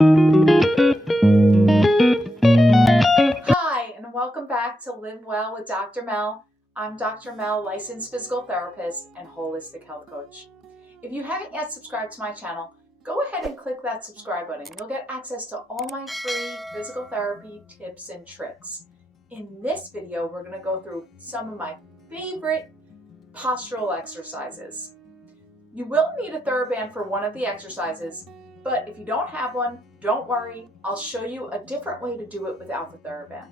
Hi, and welcome back to Live Well with Dr. Mel. I'm Dr. Mel, licensed physical therapist and holistic health coach. If you haven't yet subscribed to my channel, go ahead and click that subscribe button. You'll get access to all my free physical therapy tips and tricks. In this video, we're going to go through some of my favorite postural exercises. You will need a theraband for one of the exercises, but if you don't have one, don't worry. I'll show you a different way to do it without the theraband.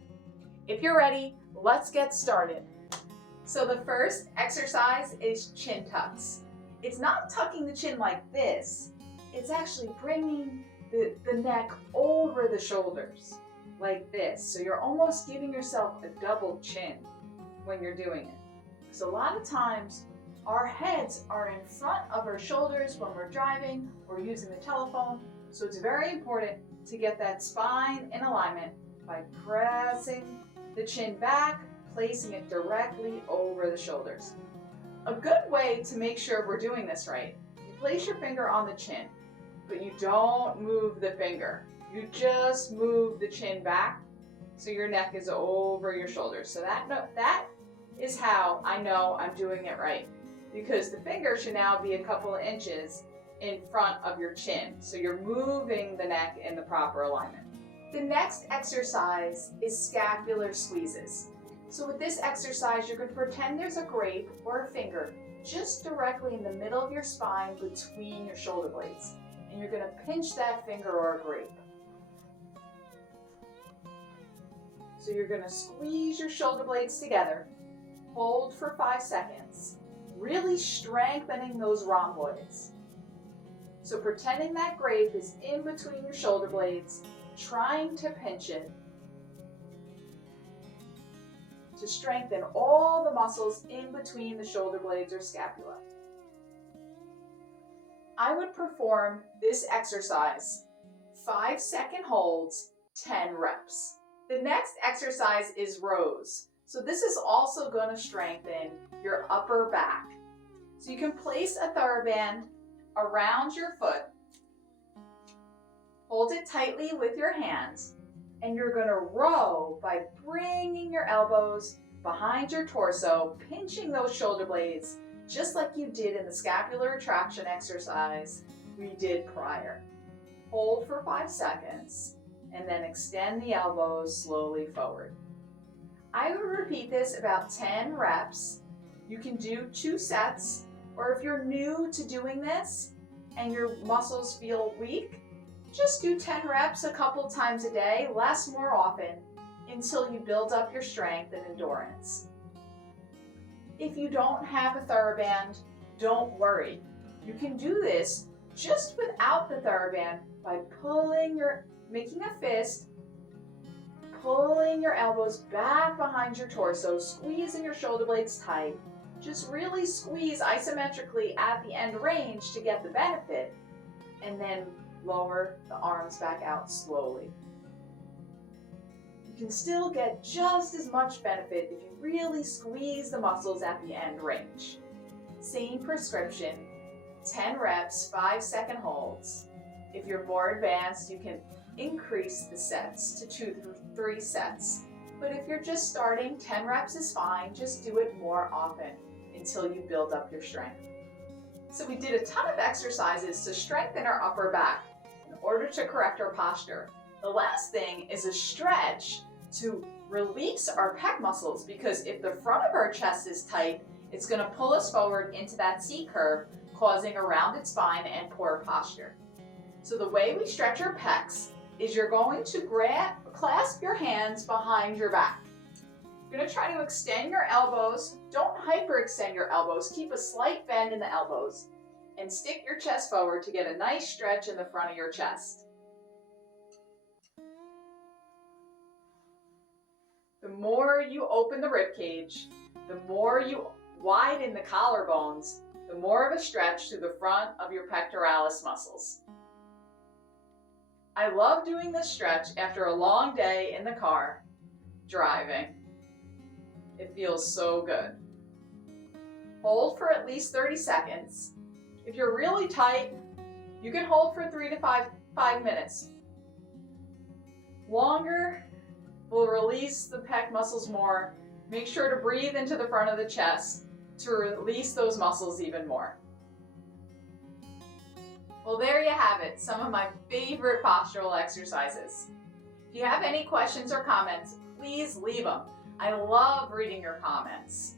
If you're ready, let's get started. So the first exercise is chin tucks. It's not tucking the chin like this. It's actually bringing the neck over the shoulders like this. So you're almost giving yourself a double chin when you're doing it. Because a lot of times our heads are in front of our shoulders when we're driving or using the telephone. So it's very important to get that spine in alignment by pressing the chin back, placing it directly over the shoulders. A good way to make sure we're doing this right, you place your finger on the chin, but you don't move the finger. You just move the chin back so your neck is over your shoulders. So that is how I know I'm doing it right, because the finger should now be a couple of inches in front of your chin. So you're moving the neck in the proper alignment. The next exercise is scapular squeezes. So with this exercise, you're going to pretend there's a grape or a finger just directly in the middle of your spine between your shoulder blades. And you're going to pinch that finger or a grape. So you're going to squeeze your shoulder blades together, hold for 5 seconds, really strengthening those rhomboids. So pretending that grape is in between your shoulder blades, trying to pinch it to strengthen all the muscles in between the shoulder blades or scapula. I would perform this exercise 5-second holds, 10 reps. The next exercise is rows. So this is also going to strengthen your upper back. So you can place a theraband around your foot, hold it tightly with your hands, and you're going to row by bringing your elbows behind your torso, pinching those shoulder blades, just like you did in the scapular retraction exercise we did prior. Hold for 5 seconds, and then extend the elbows slowly forward. I would repeat this about 10 reps. You can do 2 sets, or if you're new to doing this and your muscles feel weak, just do 10 reps a couple times a day, less more often, until you build up your strength and endurance. If you don't have a theraband, don't worry. You can do this just without the theraband by making a fist, pulling your elbows back behind your torso, squeezing your shoulder blades tight. Just really squeeze isometrically at the end range to get the benefit, and then lower the arms back out slowly. You can still get just as much benefit if you really squeeze the muscles at the end range. Same prescription, 10 reps, 5-second holds. If you're more advanced, you can increase the sets to 2 through 3 sets. But if you're just starting, 10 reps is fine. Just do it more often until you build up your strength. So we did a ton of exercises to strengthen our upper back in order to correct our posture. The last thing is a stretch to release our pec muscles, because if the front of our chest is tight, it's going to pull us forward into that C curve, causing a rounded spine and poor posture. So the way we stretch our pecs is you're going to clasp your hands behind your back. You're going to try to extend your elbows. Don't hyperextend your elbows. Keep a slight bend in the elbows and stick your chest forward to get a nice stretch in the front of your chest. The more you open the rib cage, the more you widen the collarbones, the more of a stretch to the front of your pectoralis muscles. I love doing this stretch after a long day in the car, driving. It feels so good. Hold for at least 30 seconds. If you're really tight, you can hold for 3 to 5 minutes. Longer will release the pec muscles more. Make sure to breathe into the front of the chest to release those muscles even more. Well, there you have it, some of my favorite postural exercises. If you have any questions or comments, please leave them. I love reading your comments.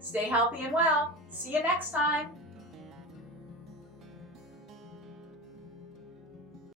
Stay healthy and well. See you next time.